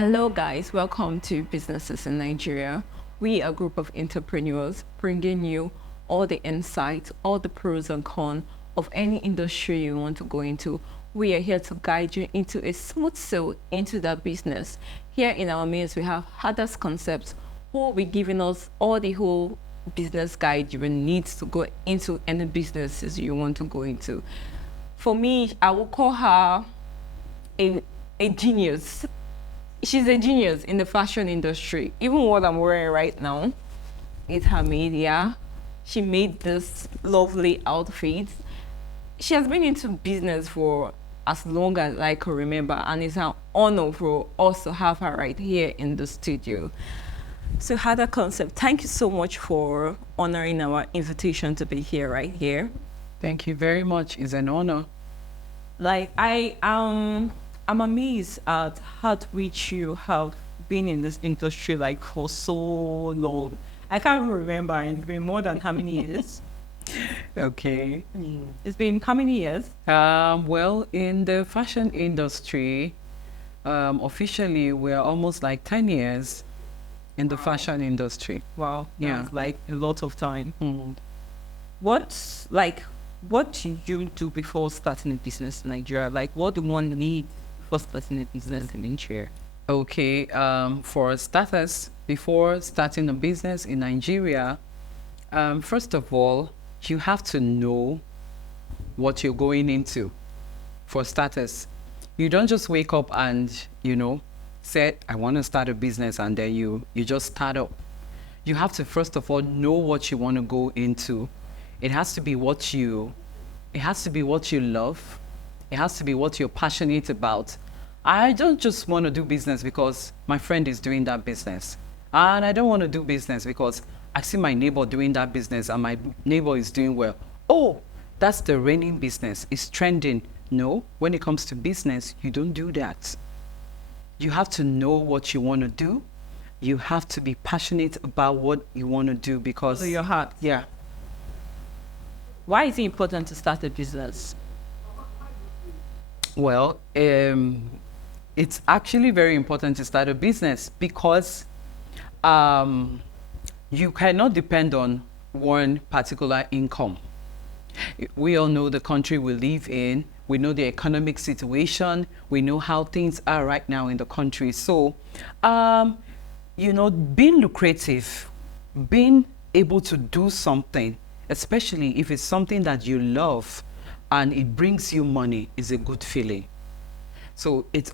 Hello, guys. Welcome to Businesses in Nigeria. We are a group of entrepreneurs bringing you all the insights, all the pros and cons of any industry you want to go into. We are here to guide you into a smooth sail into that business. Here in our midst, we have Hadass Concepts, who will be giving us all the whole business guide you will need to go into any businesses you want to go into. For me, I will call her a genius. She's a genius in the fashion industry. Even what I'm wearing right now is her media. She made this lovely outfit. She has been into business for as long as I can remember, and it's an honor for us to have her right here in the studio. So, Hada Concept, thank you so much for honoring our invitation to be here right here. Thank you very much. It's an honor. I'm amazed at how which you have been in this industry like for so long. I can't even remember. It's been more than how many years? Okay. It's been how many years? Well, in the fashion industry, officially, we're almost like 10 years in the fashion industry. Wow. Yeah. That's like a lot of time. Mm. What did you do before starting a business in Nigeria? Like, what do one need before starting a business in Nigeria? Okay. For starters, before starting a business in Nigeria, first of all, you have to know what you're going into. For starters, you don't just wake up and, say, I want to start a business, and then you just start up. You have to, first of all, know what you want to go into. It has to be what you love. It has to be what you're passionate about. I don't just want to do business because my friend is doing that business. And I don't want to do business because I see my neighbor doing that business and my neighbor is doing well. Oh, that's the reigning business. It's trending. No, when it comes to business, you don't do that. You have to know what you want to do. You have to be passionate about what you want to do because... So your heart. Yeah. Why is it important to start a business? Well, it's actually very important to start a business because you cannot depend on one particular income. We all know the country we live in. We know the economic situation. We know how things are right now in the country. So, being lucrative, being able to do something, especially if it's something that you love and it brings you money, is a good feeling. So it's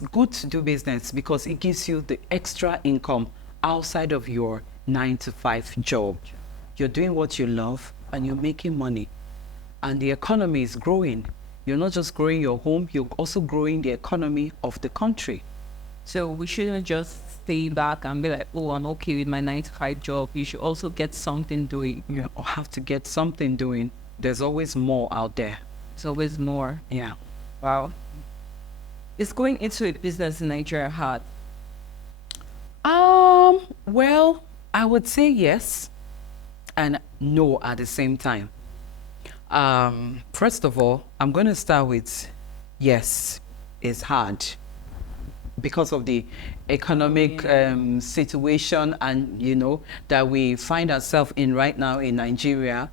good to do business because it gives you the extra income outside of your 9-to-5 job. You're doing what you love and you're making money. And the economy is growing. You're not just growing your home, you're also growing the economy of the country. So we shouldn't just stay back and be like, oh, I'm okay with my 9-to-5 job. You should also get something doing. You have to get something doing. There's always more out there. There's always more. Yeah. Wow. Is going into a business in Nigeria hard? Well, I would say yes and no at the same time. First of all, I'm going to start with yes, it's hard because of the economic situation and, that we find ourselves in right now in Nigeria.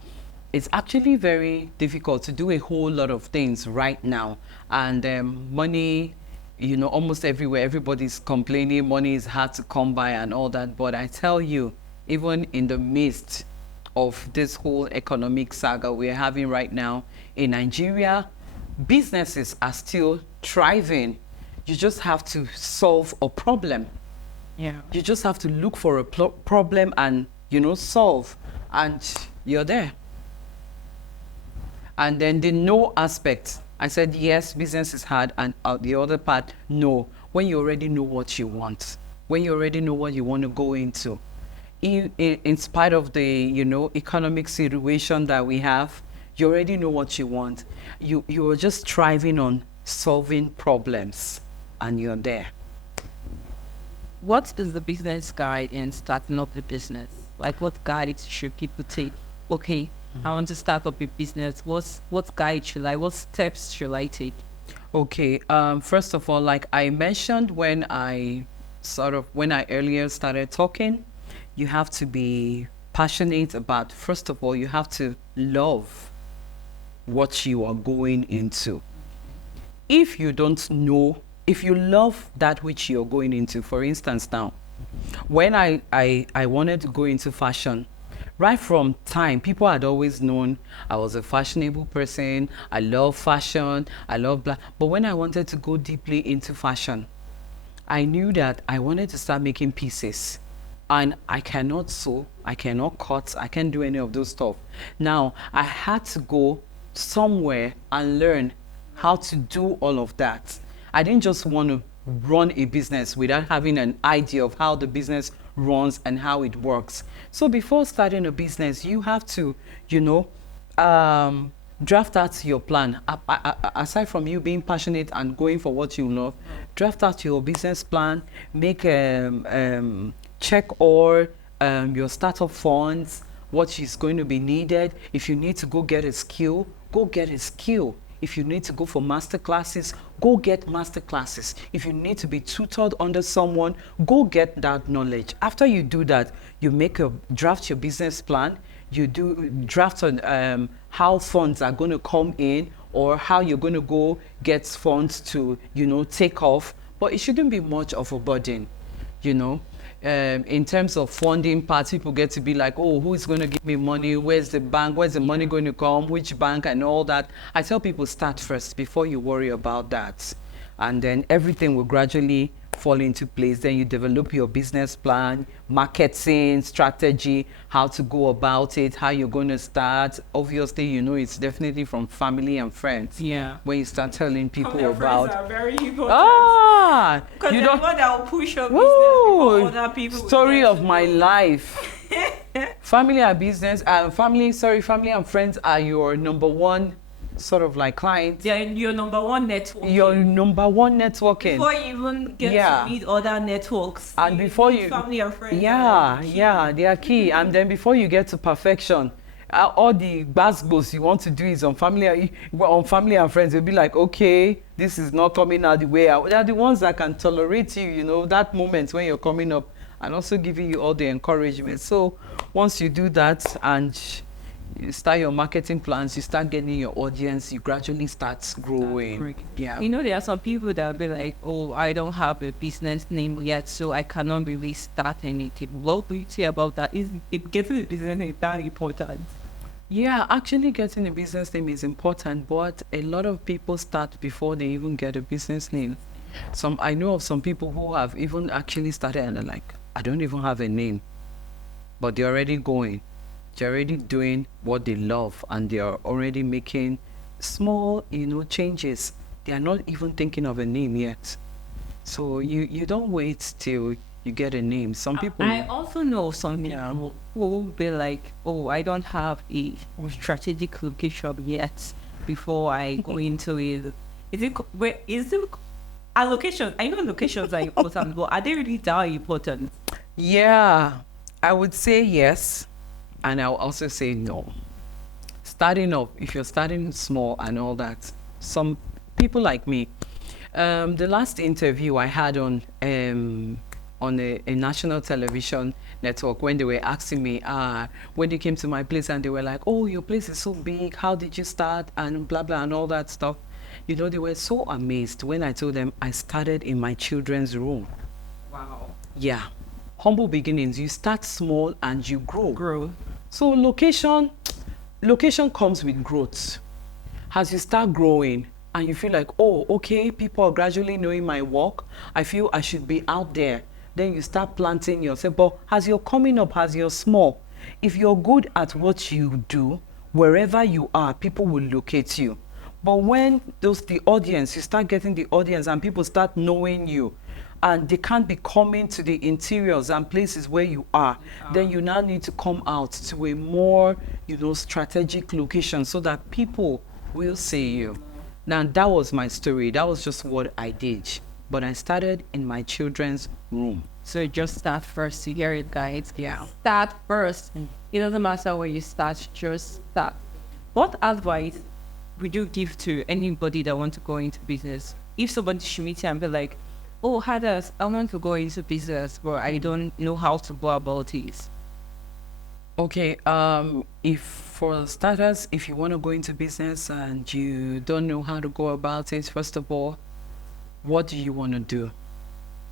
It's actually very difficult to do a whole lot of things right now. And money, almost everywhere, everybody's complaining money is hard to come by and all that. But I tell you, even in the midst of this whole economic saga we're having right now in Nigeria, businesses are still thriving. You just have to solve a problem. Yeah. You just have to look for a problem and, solve, and you're there. And then the no aspect, I said, yes, business is hard, and the other part, no. When you already know what you want, when you already know what you want to go into, in spite of the, economic situation that we have, you already know what you want. You're just thriving on solving problems, and you're there. What is the business guide in starting up a business? Like, what guides should people take? Okay, I want to start up a business. What steps should I take? Okay. First of all, like I mentioned when I earlier started talking, you have to be passionate about, first of all, you have to love what you are going into. If you don't know, if you love that which you're going into, for instance, now, when I wanted to go into fashion, right from time, people had always known I was a fashionable person. I love fashion. I love black. But when I wanted to go deeply into fashion, I knew that I wanted to start making pieces. And I cannot sew, I cannot cut, I can't do any of those stuff. Now, I had to go somewhere and learn how to do all of that. I didn't just want to run a business without having an idea of how the business runs and how it works. So before starting a business, you have to, you know, draft out your plan. Aside from you being passionate and going for what you love, draft out your business plan, make check all your startup funds, what is going to be needed. If you need to go get a skill, go get a skill. If you need to go for master classes, go get master classes. If you need to be tutored under someone, go get that knowledge. After you do that, you draft your business plan. You do draft on how funds are going to come in, or how you're going to go get funds to, you know, take off. But it shouldn't be much of a burden, you know. In terms of funding parts, people get to be like, oh, who is going to give me money? Where's the bank? Where's the money going to come? Which bank? And all that. I tell people, start first before you worry about that. And then everything will gradually fall into place. Then you develop your business plan, marketing strategy, how to go about it, how you're going to start. Obviously, you know, it's definitely from family and friends. Yeah. When you start telling people Family and about, friends are very important. because Because they're the one that will push your business Woo! before other people. Story of my life. Family and business, family and friends are your number one sort of like clients. They're your number one network. Your number one networking. Before you even get Yeah. to meet other networks. And before you, family and friends. yeah, they are key. And then before you get to perfection, all the basketballs you want to do is on family and friends. You'll be like, okay, this is not coming out the way. They're the ones that can tolerate you, you know, that moment when you're coming up, and also giving you all the encouragement. So once you do that and you start your marketing plans, you start getting your audience, you gradually start growing. Yeah. You know, there are some people that will be like, oh, I don't have a business name yet, so I cannot really start anything. What do you say about that? Is it getting a business name that important? Yeah, actually getting a business name is important, but a lot of people start before they even get a business name. I know of some people who have even actually started and they're like, I don't even have a name, but they're already going. They're already doing what they love, and they are already making small, you know, changes. They are not even thinking of a name yet. So you don't wait till you get a name. Some people. I also know some people who will be like, oh, I don't have a strategic location yet before I go into it. Is it a location? I know locations are important, but are they really that important? Yeah, I would say yes, and I'll also say no. Starting off, if you're starting small and all that, some people like me, the last interview I had on a national television network, when they were asking me, when they came to my place and they were like, oh, your place is so big, how did you start, and blah, blah, and all that stuff. You know, they were so amazed when I told them I started in my children's room. Wow. Yeah. Humble beginnings. You start small and you grow. Grow. So location comes with growth. As you start growing and you feel like, oh, okay, people are gradually knowing my work, I feel I should be out there. Then you start planting yourself. But as you're coming up, as you're small, if you're good at what you do, wherever you are, people will locate you. But when you start getting the audience and people start knowing you, and they can't be coming to the interiors and places where you are, then you now need to come out to a more, you know, strategic location so that people will see you. Now, that was my story. That was just what I did. But I started in my children's room. So just start first. You hear it, guys? Yeah. Start first. It doesn't matter where you start, just start. What advice we do give to anybody that want to go into business. If somebody should meet you and be like, oh, Hadass, I want to go into business, but I don't know how to go about it. Okay, if for starters, if you want to go into business and you don't know how to go about it, first of all, what do you want to do?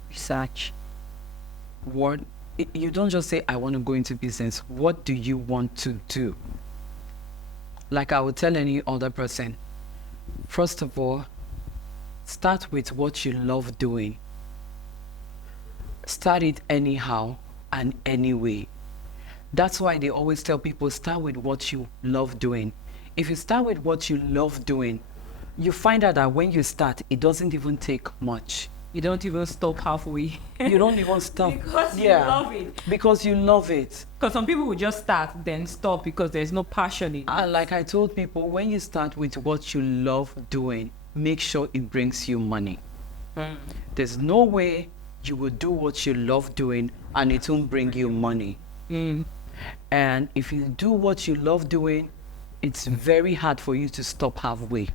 Research. What you don't just say, I want to go into business. What do you want to do? Like I would tell any other person, first of all, start with what you love doing. Start it anyhow and anyway. That's why they always tell people, start with what you love doing. If you start with what you love doing, you find out that when you start, it doesn't even take much. You don't even stop halfway. You don't even stop. Because you love it. Because you love it. Because some people will just start, then stop because there's no passion in it. And like I told people, when you start with what you love doing, make sure it brings you money. There's no way you will do what you love doing and it won't bring you money. And if you do what you love doing, it's very hard for you to stop halfway.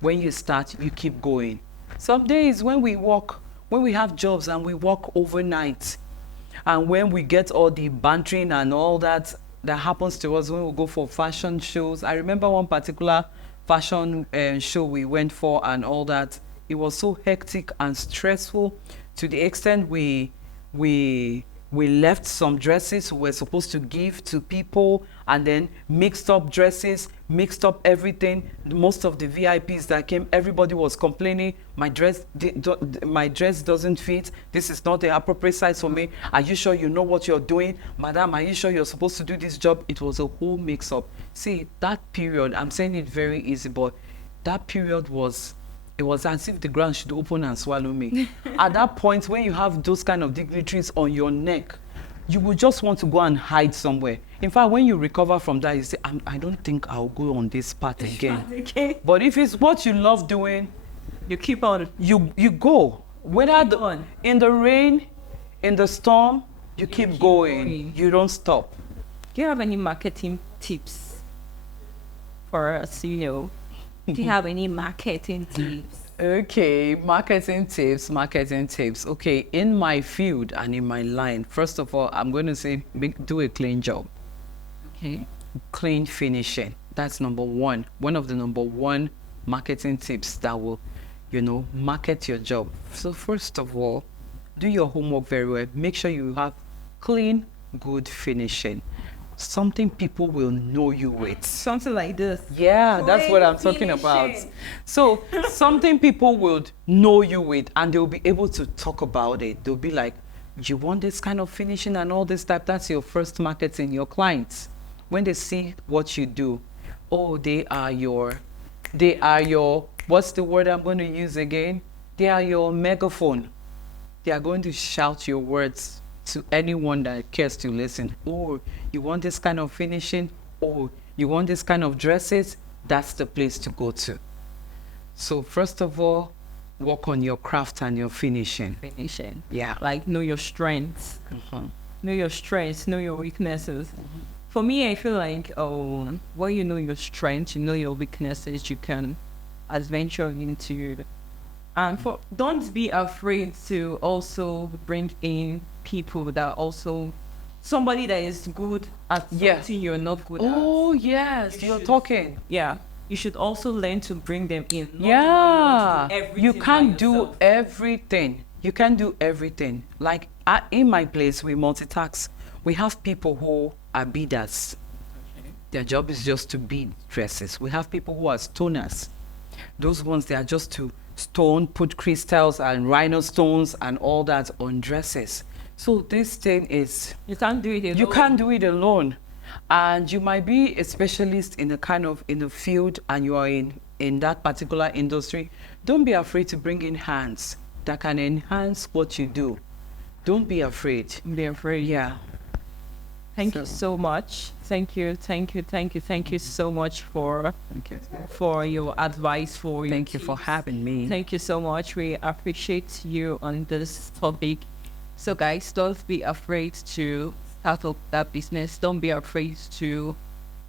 When you start, you keep going. Some days when we have jobs and we work overnight, and when we get all the bantering and all that happens to us when we go for fashion shows. I remember one particular fashion show we went for and all that. It was so hectic and stressful to the extent we left some dresses we were supposed to give to people and then mixed up dresses, mixed up everything. Most of the VIPs that came, everybody was complaining, my dress doesn't fit. This is not the appropriate size for me. Are you sure you know what you're doing? Madam, are you sure you're supposed to do this job? It was a whole mix up. See, that period, I'm saying it very easy, but that period it was as if the ground should open and swallow me. At that point, when you have those kind of dignitaries on your neck, you will just want to go and hide somewhere. In fact, when you recover from that, you say, I don't think I'll go on this path again. But if it's what you love doing, you keep on. You go. Whether in the rain, in the storm, you keep going. You don't stop. Do you have any marketing tips for us, Do you have any marketing tips? Okay, marketing tips. Okay, in my field and in my line, first of all, I'm going to say do a clean job. Okay. Clean finishing. That's number one. One of the number one marketing tips that will, market your job. So first of all, do your homework very well. Make sure you have clean, good finishing. Something people will know you with. Something like this. Yeah, that's what I'm talking about. So something people would know you with and they'll be able to talk about it. They'll be like, you want this kind of finishing and all this type? That's your first marketing, your clients. When they see what you do, oh, they are your, what's the word I'm going to use again? They are your megaphone. They are going to shout your words to anyone that cares to listen. Oh, you want this kind of finishing? Oh, you want this kind of dresses? That's the place to go to. So first of all, work on your craft and your finishing. Yeah. Like know your strengths. Know your strengths, know your weaknesses. For me, I feel like when you know your strengths, you know your weaknesses, you can adventure into it. And don't be afraid to also bring in people that also somebody that is good at something you're not good at. Oh yes, you're talking. Yeah, you should also learn to bring them in. You can't do everything. You can't do everything. Like in my place, we multitask. We have people who are beaders. Their job is just to bead dresses. We have people who are stoners. Those ones, they are just to stone, put crystals and rhinestones and all that on dresses. So this thing is, you can't do it alone. You can't do it alone. And you might be a specialist in the field and you are in that particular industry. Don't be afraid to bring in hands that can enhance what you do. Don't be afraid. Be afraid. Yeah. Thank you so much. Thank you so much for your advice. Thank you for having me. Thank you so much. We appreciate you on this topic. So guys, don't be afraid to start up that business. Don't be afraid to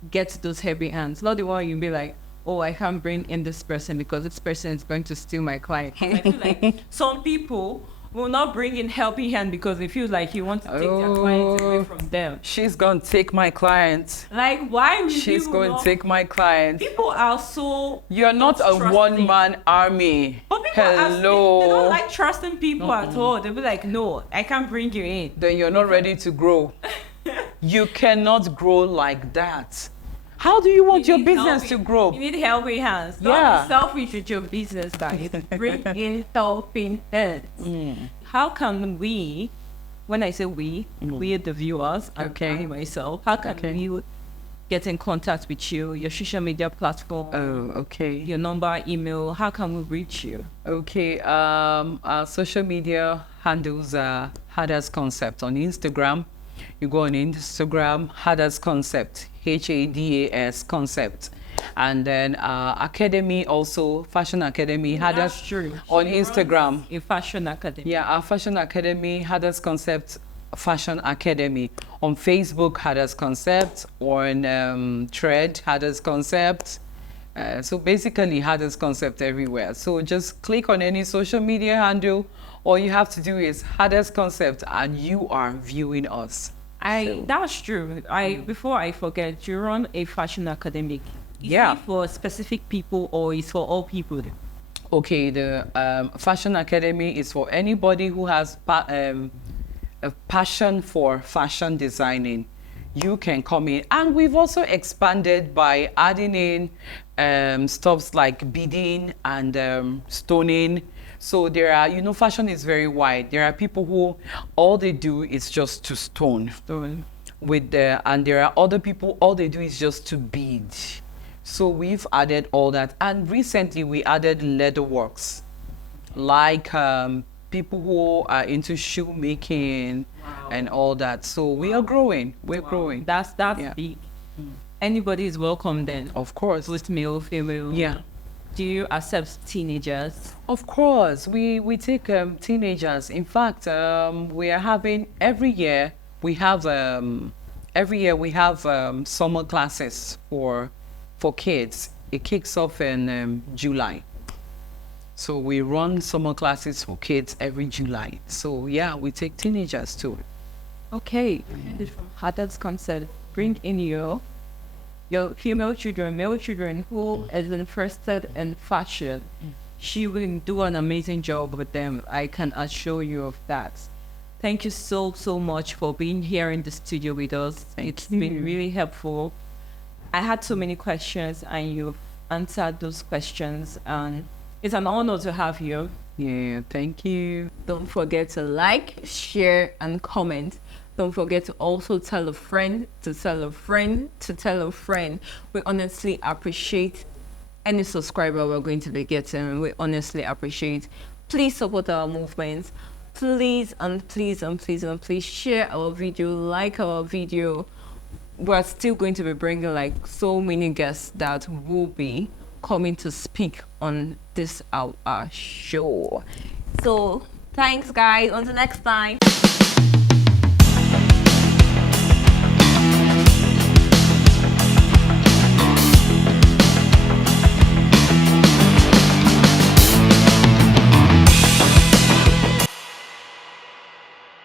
get those heavy hands. Not the one you'll be like, oh, I can't bring in this person because this person is going to steal my client. I feel like some people will not bring in helping hand because they feel like you want to take their clients away from them. She's going to take my client. Like, why would She's you going not? to take my client. People are so You're not a trusting. one-man army. But people are, they Hello. don't like trusting people at all. They'll be like, no, I can't bring you in. Then you're not ready to grow. You cannot grow like that. How do you want your need business to helping- grow? You need helping hands. Yeah. Don't be selfish with your business, guys. Bring in helping hands. How can we, when I say we the viewers, and Okay. I myself, how can we get in contact with you, your social media platform, Oh, okay. your number, email? How can we reach you? Okay. Our social media handles are Hadas Concept on Instagram. You go on Instagram, Hadas Concept, Hadas Concept. And then Academy also, Fashion Academy, That's Hadas true. on She Instagram. runs a fashion academy. Yeah, our Fashion Academy, Hadas Concept Fashion Academy. On Facebook, Hadas Concept. On Thread, Hadas Concept. So basically, Hadas Concept everywhere. So just click on any social media handle. All you have to do is Hadas Concept, and you are viewing us. That's true. Before I forget, you run a fashion academy. Is Yeah. it for specific people or is for all people? Okay, the Fashion Academy is for anybody who has a passion for fashion designing. You can come in, and we've also expanded by adding in stuffs like beading and stoning. So there are, fashion is very wide. There are people who all they do is just to stone. And there are other people, all they do is just to bead. So we've added all that. And recently we added leatherworks, like people who are into shoemaking and all that. So we are growing. We're growing. That's Yeah. big. Anybody is welcome then. Of course. Both male, female. Yeah. Do you accept teenagers? Of course, we take teenagers. In fact, we are having every year we have summer classes for kids. It kicks off in July. So we run summer classes for kids every July. So yeah, we take teenagers too. Okay. From Hadas Concept, bring in your female children, male children who is interested in fashion. She will do an amazing job with them. I can assure you of that. Thank you so much for being here in the studio with us. It's been really helpful. I had so many questions and you've answered those questions, and it's an honor to have you. Yeah, thank you. Don't forget to like, share, and comment. Don't forget to also tell a friend, to tell a friend, to tell a friend. We honestly appreciate any subscriber we're going to be getting. We honestly appreciate. Please support our movement. Please and please and please and please share our video, like our video. We're still going to be bringing like so many guests that will be coming to speak on this our show. So thanks guys, until next time.